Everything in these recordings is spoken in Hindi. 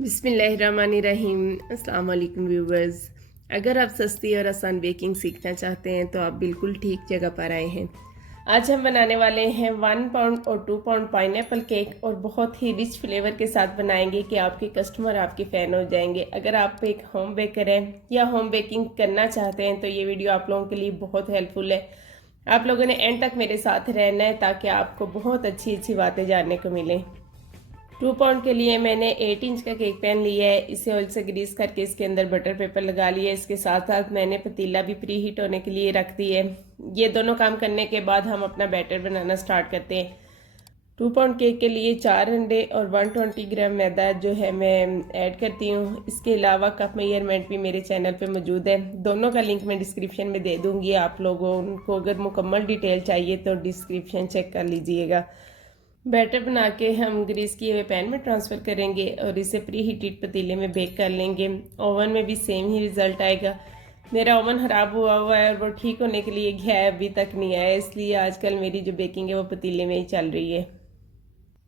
बिस्मिल्लाहिर्रहमानिर्रहीम। अस्सलाम वालेकुम व्यूवर्स। अगर आप सस्ती और आसान बेकिंग सीखना चाहते हैं तो आप बिल्कुल ठीक जगह पर आए हैं। आज हम बनाने वाले हैं 1 पाउंड और 2 पाउंड पाइनएप्पल केक और बहुत ही रिच फ्लेवर के साथ बनाएंगे कि आपके कस्टमर आपके फ़ैन हो जाएंगे। अगर आप एक होम बेकर हैं या होम बेकिंग करना चाहते हैं तो ये वीडियो आप लोगों के लिए बहुत हेल्पफुल है। आप लोगों ने एंड तक मेरे साथ रहना है ताकि आपको बहुत अच्छी अच्छी बातें जानने को मिलें। 2 पाउंड के लिए मैंने 8 इंच का केक पैन लिया है। इसे ऑयल से ग्रीस करके इसके अंदर बटर पेपर लगा लिया है। इसके साथ साथ मैंने पतीला भी प्री हीट होने के लिए रख दी है। ये दोनों काम करने के बाद हम अपना बैटर बनाना स्टार्ट करते हैं। 2 पाउंड केक के लिए 4 अंडे और 120 ग्राम मैदा जो है मैं ऐड करती हूँ। इसके अलावा कप मेजरमेंट भी मेरे चैनल पे मौजूद है। दोनों का लिंक मैं डिस्क्रिप्शन में दे दूँगी। आप लोगों को अगर मुकम्मल डिटेल चाहिए तो डिस्क्रिप्शन चेक कर लीजिएगा। बैटर बना के हम ग्रीस किए हुए पैन में ट्रांसफ़र करेंगे और इसे प्री हीटेड पतीले में बेक कर लेंगे। ओवन में भी सेम ही रिज़ल्ट आएगा। मेरा ओवन ख़राब हुआ है और वो ठीक होने के लिए गया है, अभी तक नहीं आया, इसलिए आजकल मेरी जो बेकिंग है वो पतीले में ही चल रही है।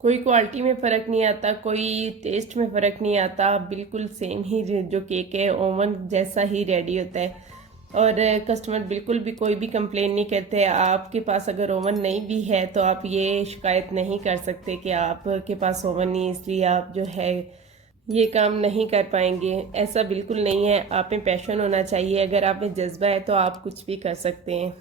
कोई क्वालिटी में फ़र्क नहीं आता, कोई टेस्ट में फ़र्क नहीं आता, बिल्कुल सेम ही जो केक है ओवन जैसा ही रेडी होता है और कस्टमर बिल्कुल भी कोई भी कंप्लेन नहीं करते। आपके पास अगर ओवन नहीं भी है तो आप ये शिकायत नहीं कर सकते कि आपके पास ओवन नहीं इसलिए आप जो है ये काम नहीं कर पाएंगे। ऐसा बिल्कुल नहीं है। आप में पैशन होना चाहिए। अगर आप में जज्बा है तो आप कुछ भी कर सकते हैं।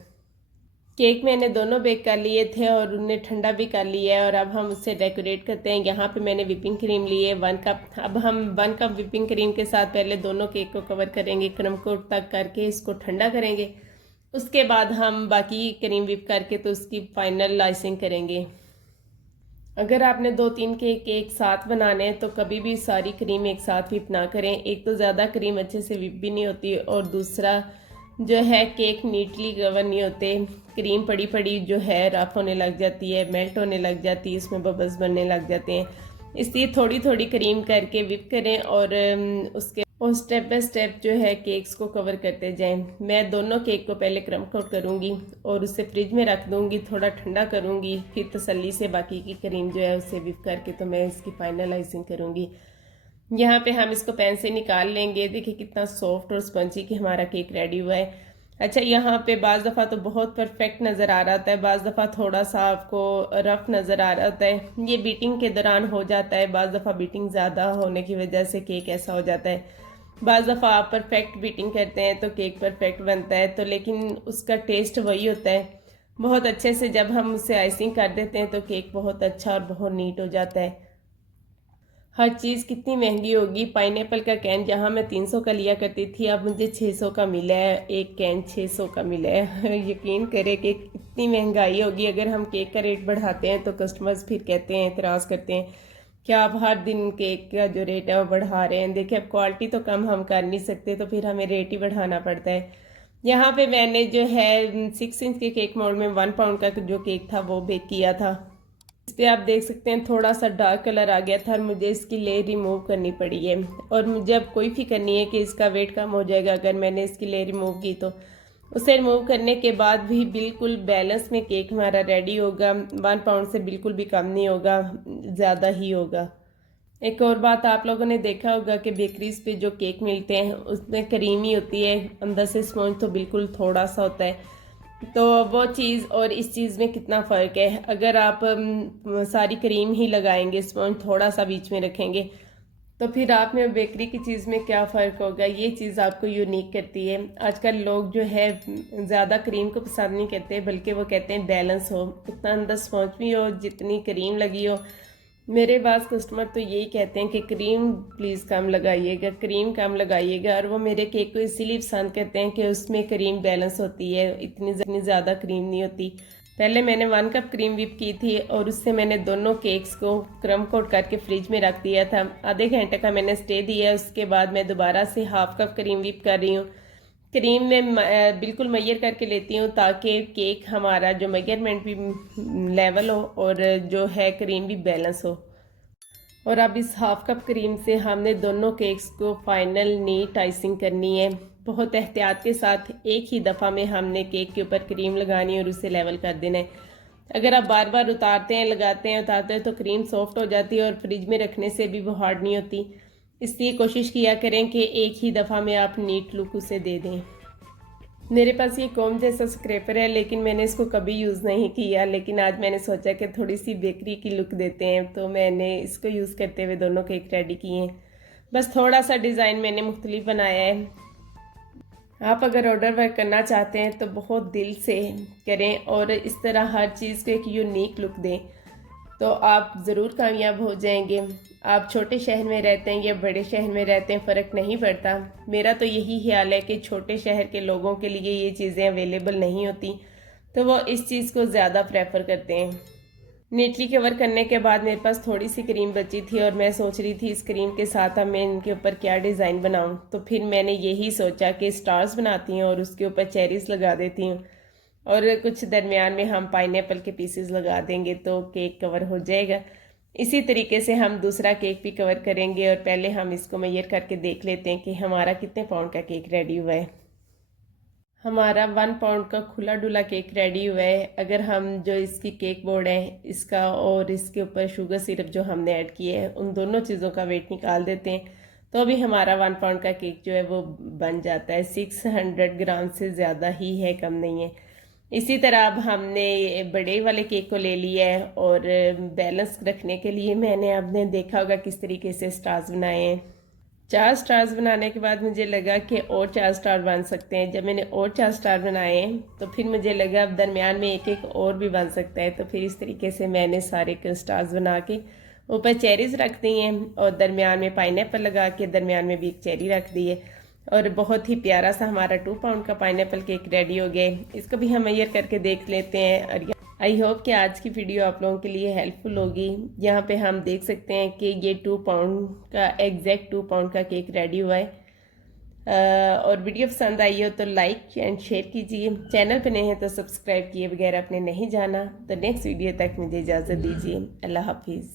केक मैंने दोनों बेक कर लिए थे और उन्हें ठंडा भी कर लिया है और अब हम उससे डेकोरेट करते हैं। यहाँ पे मैंने विपिंग क्रीम ली है 1 कप। अब हम 1 कप विपिंग क्रीम के साथ पहले दोनों केक को कवर करेंगे, क्रम कोट तक करके इसको ठंडा करेंगे। उसके बाद हम बाकी क्रीम विप करके तो उसकी फाइनल आइसिंग करेंगे। अगर आपने 2-3 केक एक साथ बनाने हैं तो कभी भी सारी क्रीम एक साथ विप ना करें। एक तो ज़्यादा क्रीम अच्छे से विप भी नहीं होती और दूसरा जो है केक नीटली कवर नहीं होते। क्रीम पड़ी पड़ी जो है रफ होने लग जाती है, मेल्ट होने लग जाती है, इसमें बबल्स बनने लग जाते हैं। इसलिए थोड़ी थोड़ी क्रीम करके विप करें और उसके और स्टेप बाय स्टेप जो है केक्स को कवर करते जाएं। मैं दोनों केक को पहले क्रम कोट करूँगी और उसे फ्रिज में रख दूँगी, थोड़ा ठंडा करूँगी, फिर तसल्ली से बाकी की क्रीम जो है उसे विप करके तो मैं इसकी फाइनल आइसिंग करूँगी। यहाँ पे हम इसको पैन से निकाल लेंगे। देखिए कितना सॉफ्ट और स्पंजी कि हमारा केक रेडी हुआ है। अच्छा, यहाँ पे बाज़ दफ़ा तो बहुत परफेक्ट नज़र आ रहा होता है, बाज़ दफ़ा थोड़ा सा आपको रफ नज़र आ रहा होता है। ये बीटिंग के दौरान हो जाता है। बाज़ दफ़ा बीटिंग ज़्यादा होने की वजह से केक ऐसा हो जाता है। बाज़ दफ़ा आप परफेक्ट बीटिंग करते हैं तो केक परफेक्ट बनता है, तो लेकिन उसका टेस्ट वही होता है। बहुत अच्छे से जब हम उसे आइसिंग कर देते हैं तो केक बहुत अच्छा और बहुत नीट हो जाता है। हर चीज़ कितनी महंगी होगी। पाइनएप्पल का कैन जहाँ मैं 300 का लिया करती थी अब मुझे 600 का मिला है। एक कैन 600 का मिला है। यकीन करें कि इतनी महंगाई होगी। अगर हम केक का रेट बढ़ाते हैं तो कस्टमर्स फिर कहते हैं, एतराज़ करते हैं कि आप हर दिन केक का जो रेट है वो बढ़ा रहे हैं। देखिए अब क्वालिटी तो कम हम कर नहीं सकते तो फिर हमें रेट ही बढ़ाना पड़ता है। यहाँ पे मैंने जो है 6 इंच के केक मोल्ड में 1 पाउंड का जो केक था वो बेक किया था। इस पे आप देख सकते हैं थोड़ा सा डार्क कलर आ गया था और मुझे इसकी लेयर रिमूव करनी पड़ी है और मुझे अब कोई फिक्र नहीं है कि इसका वेट कम हो जाएगा अगर मैंने इसकी लेयर रिमूव की तो। उसे रिमूव करने के बाद भी बिल्कुल बैलेंस में केक हमारा रेडी होगा। 1 पाउंड से बिल्कुल भी कम नहीं होगा, ज़्यादा ही होगा। एक और बात आप लोगों ने देखा होगा कि बेकरीज पे जो केक मिलते हैं उसमें क्रीम ही होती है, अंदर से स्पॉन्ज तो बिल्कुल थोड़ा सा होता है। तो वो चीज़ और इस चीज़ में कितना फ़र्क है। अगर आप सारी क्रीम ही लगाएंगे, स्पॉन्ज थोड़ा सा बीच में रखेंगे तो फिर आप में बेकरी की चीज़ में क्या फ़र्क होगा। ये चीज़ आपको यूनिक करती है। आजकल लोग जो है ज़्यादा क्रीम को पसंद नहीं करते बल्कि वो कहते हैं बैलेंस हो, उतना अंदर स्पॉन्ज भी हो, जितनी क्रीम लगी हो। मेरे पास कस्टमर तो यही कहते हैं कि क्रीम प्लीज़ कम लगाइएगा, क्रीम कम लगाइएगा, और वो मेरे केक को इसीलिए पसंद करते हैं कि उसमें क्रीम बैलेंस होती है, इतनी ज़्यादा क्रीम नहीं होती। पहले मैंने 1 कप क्रीम विप की थी और उससे मैंने दोनों केक्स को क्रम कोट करके फ्रिज में रख दिया था। आधे घंटे का मैंने स्टे दिया। उसके बाद मैं दोबारा से हाफ कप क्रीम विप कर रही हूँ। क्रीम में बिल्कुल मैयर करके लेती हूँ ताकि केक हमारा जो मेजरमेंट भी लेवल हो और जो है क्रीम भी बैलेंस हो। और अब इस हाफ कप क्रीम से हमने दोनों केक्स को फाइनल नीट आइसिंग करनी है। बहुत एहतियात के साथ एक ही दफ़ा में हमने केक के ऊपर क्रीम लगानी है और उसे लेवल कर देना है। अगर आप बार बार उतारते हैं, लगाते हैं, उतारते हैं तो क्रीम सॉफ्ट हो जाती है और फ्रिज में रखने से भी वो हार्ड नहीं होती। इसलिए कोशिश किया करें कि एक ही दफ़ा में आप नीट लुक उसे दे दें। मेरे पास ये कोम जैसा स्क्रैपर है, लेकिन मैंने इसको कभी यूज़ नहीं किया, लेकिन आज मैंने सोचा कि थोड़ी सी बेकरी की लुक देते हैं, तो मैंने इसको यूज़ करते हुए दोनों केक रेडी किए हैं। बस थोड़ा सा डिज़ाइन मैंने मुख्तलिफ बनाया है। आप अगर ऑर्डर वर्क करना चाहते हैं तो बहुत दिल से करें और इस तरह हर चीज़ को एक यूनिक लुक दें, तो आप ज़रूर कामयाब हो जाएंगे। आप छोटे शहर में रहते हैं या बड़े शहर में रहते हैं, फ़र्क नहीं पड़ता। मेरा तो यही ख्याल है कि छोटे शहर के लोगों के लिए ये चीज़ें अवेलेबल नहीं होती, तो वो इस चीज़ को ज़्यादा प्रेफर करते हैं। नीटली कवर करने के बाद मेरे पास थोड़ी सी क्रीम बची थी और मैं सोच रही थी इस क्रीम के साथ अब मैं इनके ऊपर क्या डिज़ाइन बनाऊं। तो फिर मैंने यही सोचा कि स्टार्स बनाती हूँ और उसके ऊपर चेरीज़ लगा देती हूँ और कुछ दरमियान में हम पाइनएप्पल के पीसेस लगा देंगे तो केक कवर हो जाएगा। इसी तरीके से हम दूसरा केक भी कवर करेंगे और पहले हम इसको मेजर करके देख लेते हैं कि हमारा कितने पाउंड का केक रेडी हुआ है। हमारा 1 पाउंड का खुला डुला केक रेडी हुआ है। अगर हम जो इसकी केक बोर्ड है इसका और इसके ऊपर शुगर सिरप जो हमने ऐड किए है उन दोनों चीज़ों का वेट निकाल देते हैं, तो अभी हमारा 1 पाउंड का केक जो है वो बन जाता है। 600 ग्राम से ज़्यादा ही है, कम नहीं है। इसी तरह अब हमने बड़े वाले केक को ले लिया है और बैलेंस रखने के लिए मैंने आपने देखा होगा किस तरीके से स्टार्स बनाए हैं। 4 स्टार्स बनाने के बाद मुझे लगा कि और 4 स्टार बन सकते हैं। जब मैंने और 4 स्टार बनाए तो फिर मुझे लगा अब दरमियान में एक एक और भी बन सकता है, तो फिर इस तरीके से मैंने सारे स्टार्स बना के ऊपर चेरीज़ रख दी हैं और दरमियान में पाइनएप्पल लगा के दरमियान में भी एक चेरी रख दी है और बहुत ही प्यारा सा हमारा 2 पाउंड का पाइनएप्पल केक रेडी हो गया। इसको भी हम मेजर करके देख लेते हैं और आई होप कि आज की वीडियो आप लोगों के लिए हेल्पफुल होगी। यहाँ पे हम देख सकते हैं कि ये 2 पाउंड का एग्जैक्ट 2 पाउंड का केक रेडी हुआ है। और वीडियो पसंद आई हो तो लाइक एंड शेयर कीजिए। चैनल पे नए हैं तो सब्सक्राइब किए बगैर आपने नहीं जाना। तो नेक्स्ट वीडियो तक मुझे इजाज़त दीजिए। अल्लाह हाफिज़।